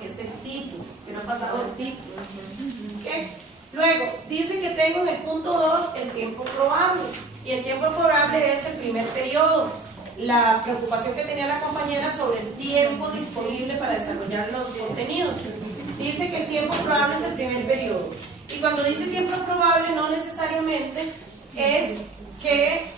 que es el título, que no ha pasado el título. ¿Okay? Luego, dice que tengo en el punto 2 el tiempo probable, y el tiempo probable es el primer periodo. La preocupación que tenía la compañera sobre el tiempo disponible para desarrollar los contenidos. Dice que el tiempo probable es el primer periodo. Y cuando dice tiempo probable, no necesariamente es que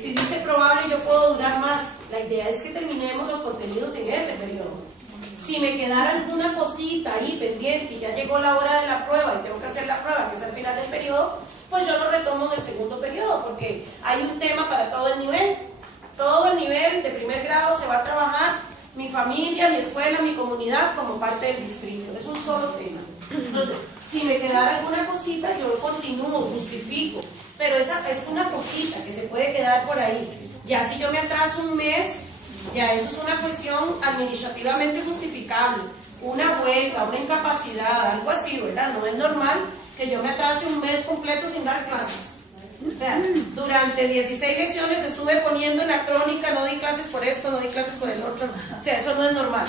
si dice probable yo puedo durar más. La idea es que terminemos los contenidos en ese periodo. Si me quedara alguna cosita ahí pendiente y ya llegó la hora de la prueba y tengo que hacer la prueba, que es al final del periodo, pues yo lo retomo en el segundo periodo, porque hay un tema para todo el nivel. Todo el nivel de primer grado se va a trabajar mi familia, mi escuela, mi comunidad como parte del distrito. Es un solo tema. Entonces, si me quedara alguna cosita, yo continúo, justifico. Pero esa es una cosita que se puede quedar por ahí. Ya si yo me atraso un mes, ya eso es una cuestión administrativamente justificable. Una huelga, una incapacidad, algo así, ¿verdad? No es normal que yo me atrase un mes completo sin dar clases. O sea, durante 16 lecciones estuve poniendo en la crónica, no di clases por esto, no di clases por el otro. O sea, eso no es normal.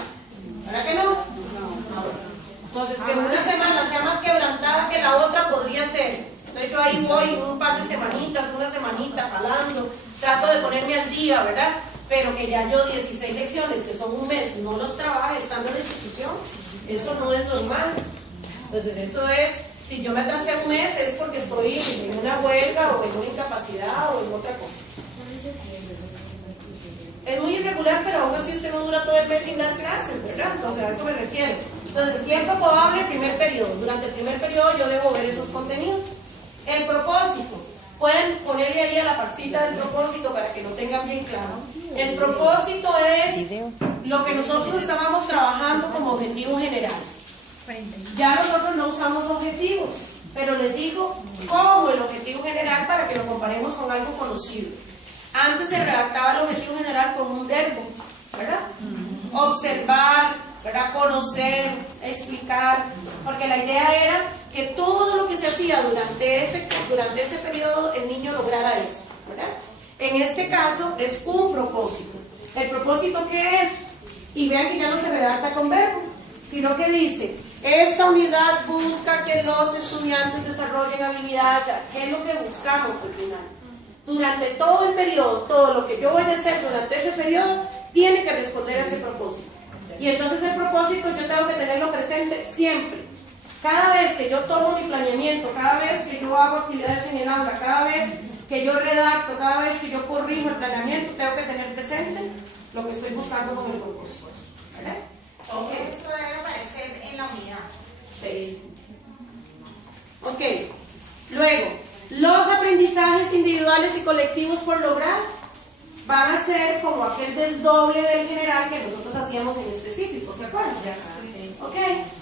¿Verdad que no? No. Entonces, que una semana sea más quebrantada que la otra podría ser. Entonces yo ahí voy un par de semanitas, una semanita, jalando, trato de ponerme al día, ¿verdad? Pero que ya yo 16 lecciones, que son un mes, no los trabaje estando en la institución, eso no es normal. Entonces eso es, si yo me atrasé un mes es porque estoy en una huelga o en una incapacidad o en otra cosa. Es muy irregular, pero aún así usted no dura todo el mes sin dar clases, ¿verdad? Entonces a eso me refiero. Entonces, tiempo probable, el primer periodo. Durante el primer periodo yo debo ver esos contenidos. El propósito. Pueden ponerle ahí a la parcita del propósito para que lo tengan bien claro. El propósito es lo que nosotros estábamos trabajando como objetivo general. Ya nosotros no usamos objetivos, pero les digo cómo el objetivo general para que lo comparemos con algo conocido. Antes se redactaba el objetivo general con un verbo, ¿verdad? Observar, ¿verdad? Conocer, explicar, porque la idea era que todo lo que se hacía durante ese periodo el niño lograra eso, ¿verdad? En este caso es un propósito. ¿El propósito qué es? Y vean que ya no se redacta con verbo, sino que dice: esta unidad busca que los estudiantes desarrollen habilidades. ¿Qué es lo que buscamos al final? Durante todo el periodo, todo lo que yo voy a hacer durante ese periodo tiene que responder a ese propósito. Y entonces el propósito yo tengo que tenerlo presente siempre. Cada vez que yo tomo mi planeamiento, cada vez que yo hago actividades en el aula, cada vez que yo redacto, cada vez que yo corrijo el planeamiento, tengo que tener presente lo que estoy buscando con el propósito. ¿Verdad? Okay. Eso debe aparecer en la unidad 6. Ok. Luego, los aprendizajes individuales y colectivos por lograr van a ser como aquel desdoble del general que nosotros hacíamos en específico, ¿se acuerdan? Ok.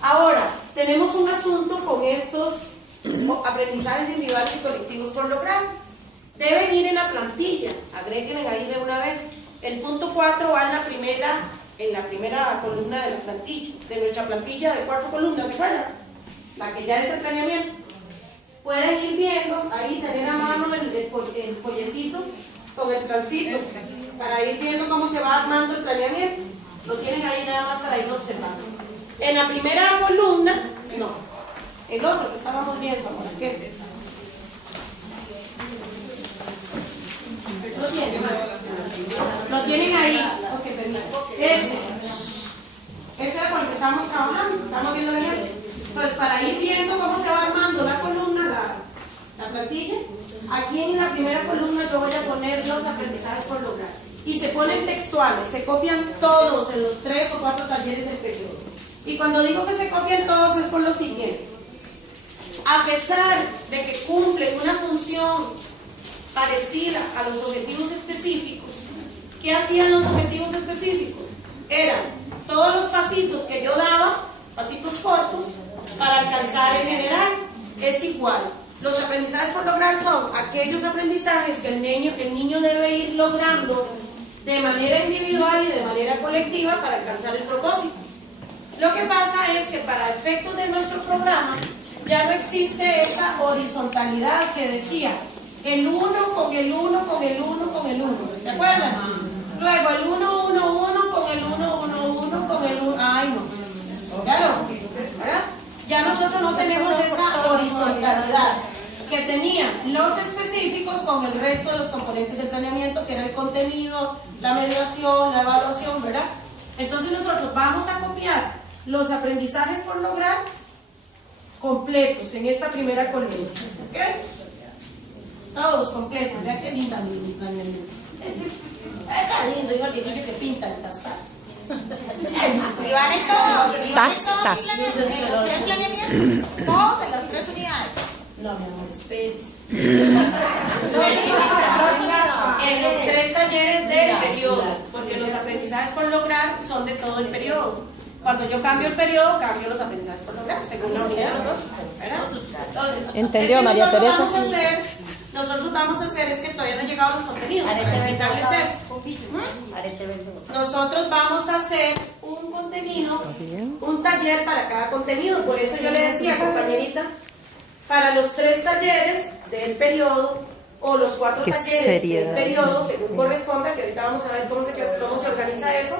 Ahora, tenemos un asunto con estos aprendizajes individuales y colectivos por lograr. Deben ir en la plantilla, agréguenle ahí de una vez. El punto 4 va en la primera columna de la plantilla, de nuestra plantilla de 4 columnas, ¿se acuerdan? La que ya es el planeamiento. Pueden ir viendo, ahí tener a mano el folletito con el transito, para ir viendo cómo se va armando el planeamiento. Lo tienen ahí nada más para ir observando. En la primera columna, no, el otro que estábamos viendo, ¿por qué? Lo tienen ahí. Ok, permítanme. Ese era con el que estamos trabajando, estamos viendo el ejemplo. Entonces, para ir viendo cómo se va armando la columna, la plantilla, aquí en la primera columna yo voy a poner los aprendizajes por lograr. Y se ponen textuales, se copian todos en los 3 o 4 talleres del periodo. Y cuando digo que se copian todos es por lo siguiente: a pesar de que cumplen una función parecida a los objetivos específicos, ¿qué hacían los objetivos específicos? Eran todos los pasitos que yo daba, pasitos cortos, para alcanzar el general. Es igual. Los aprendizajes por lograr son aquellos aprendizajes que el niño debe ir logrando de manera individual y de manera colectiva para alcanzar el propósito. Lo que pasa es que para efectos de nuestro programa ya no existe esa horizontalidad que decía el 1 con el 1 con el 1 con el 1. ¿Se acuerdan? Luego el 1, 1, 1 con el 1, 1, 1 con el 1. Ay, no. Claro, nosotros no tenemos esa horizontalidad que tenían los específicos con el resto de los componentes de planeamiento, que era el contenido, la mediación, la evaluación, ¿verdad? Entonces nosotros vamos a copiar los aprendizajes por lograr completos en esta primera columna, ¿ok? Todos completos, vea qué linda mi planeamiento. Está lindo, igual que viejillo que pinta el tas-tas. Y van en todos, Tas. en los tres planeamientos, todos en las 3 unidades. No, mi amor, espérese. En los 3 talleres del periodo, porque los aprendizajes por lograr son de todo el periodo. Cuando yo cambio el periodo, cambio los aprendizajes por lograr, según la unidad, ¿verdad? Entonces, ¿entendió, es que María Teresa? nosotros vamos a hacer, es que todavía no han llegado los contenidos, para explicarles eso. Nosotros vamos a hacer un contenido, un taller para cada contenido, por eso yo le decía, compañerita, para los 3 talleres del periodo o los 4 talleres del periodo, según corresponda, que ahorita vamos a ver cómo se organiza eso,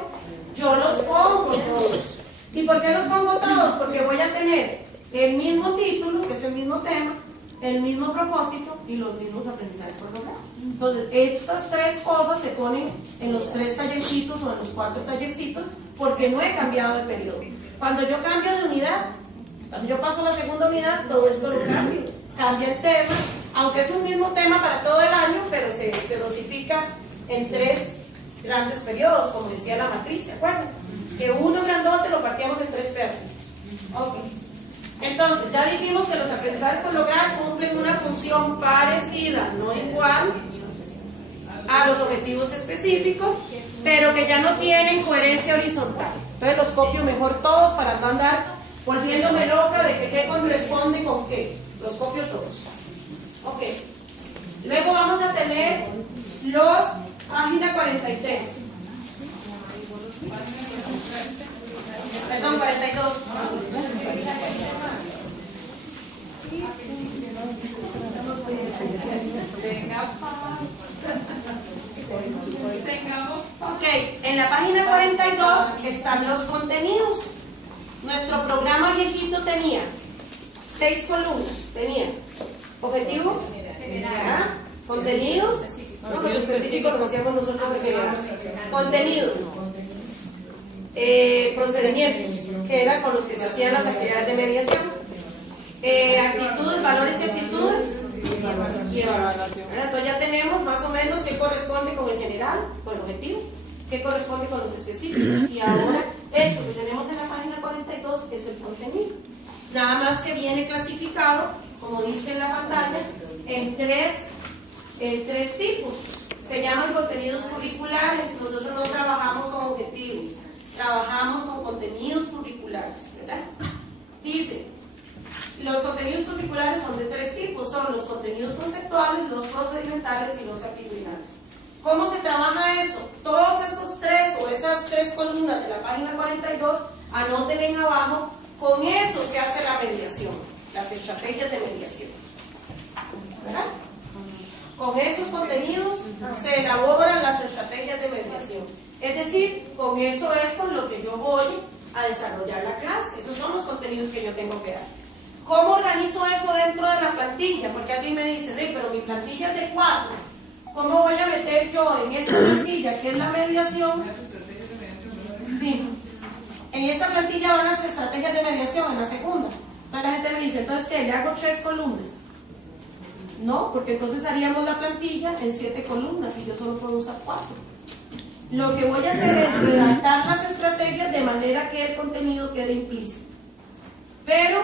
yo los pongo todos. ¿Y por qué los pongo todos? Porque voy a tener el mismo título, que es el mismo tema, el mismo propósito y los mismos aprendizajes por lograr. Entonces, estas 3 cosas se ponen en los 3 tallercitos o en los 4 tallercitos, porque no he cambiado de periodo. Cuando yo cambio de unidad, cuando yo paso a la segunda unidad, todo esto lo cambio. Cambia el tema, aunque es un mismo tema para todo el año, pero se dosifica en 3 grandes periodos, como decía la matriz, ¿se acuerdan? Que uno grandote lo partíamos en 3 pedazos. Ok. Entonces, ya dijimos que los aprendizajes por lograr cumplen una función parecida, no igual, a los objetivos específicos, pero que ya no tienen coherencia horizontal. Entonces los copio mejor todos para no andar volviéndome loca de que qué corresponde con qué. Los copio todos. Ok. Luego vamos a tener los página 43. Perdón, 42. Ok, en la página 42 están los contenidos. Nuestro programa viejito tenía 6 columnas. Tenía objetivo, contenidos, no, los específicos lo hacíamos nosotros en general. Contenidos, procedimientos, que eran con los que se hacían las actividades de mediación, actitudes, valores y actitudes, y evaluación. Entonces ya tenemos más o menos qué corresponde con el general, con el objetivo, qué corresponde con los específicos, y ahora esto que tenemos en la página 42 es el contenido. Nada más que viene clasificado, como dice en la pantalla, en tres tipos. Se llaman contenidos curriculares. Nosotros no trabajamos con objetivos, trabajamos con contenidos curriculares, ¿verdad? Dice, los contenidos curriculares son de 3 tipos, son los contenidos conceptuales, los procedimentales y los actitudinales. ¿Cómo se trabaja eso? Todos esos 3 o esas 3 columnas de la página 42, anoten en abajo, con eso se hace la mediación, las estrategias de mediación, ¿verdad? Con esos contenidos se elaboran las estrategias de mediación. Es decir, con eso es con lo que yo voy a desarrollar la clase. Esos son los contenidos que yo tengo que dar. ¿Cómo organizo eso dentro de la plantilla? Porque alguien me dice, sí, pero mi plantilla es de 4. ¿Cómo voy a meter yo en esta plantilla, que es la mediación? Sí. En esta plantilla van las estrategias de mediación, en la segunda. Entonces la gente me dice, entonces ¿qué? ¿Le hago 3 columnas? No, porque entonces haríamos la plantilla en 7 columnas y yo solo puedo usar 4. Lo que voy a hacer es redactar las estrategias de manera que el contenido quede implícito. Pero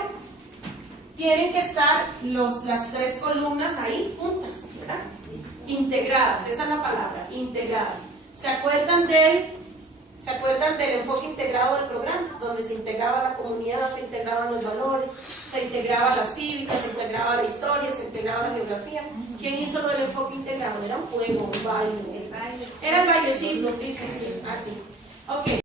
tienen que estar las 3 columnas ahí juntas, ¿verdad? Integradas, esa es la palabra, integradas. ¿Se acuerdan del enfoque integrado del programa? Donde se integraba la comunidad, se integraban los valores, se integraba la cívica, se integraba la historia, se integraba la geografía. ¿Quién hizo lo del enfoque integrado? Era un juego, un baile. Era el bailecito, sí. Así. Ok.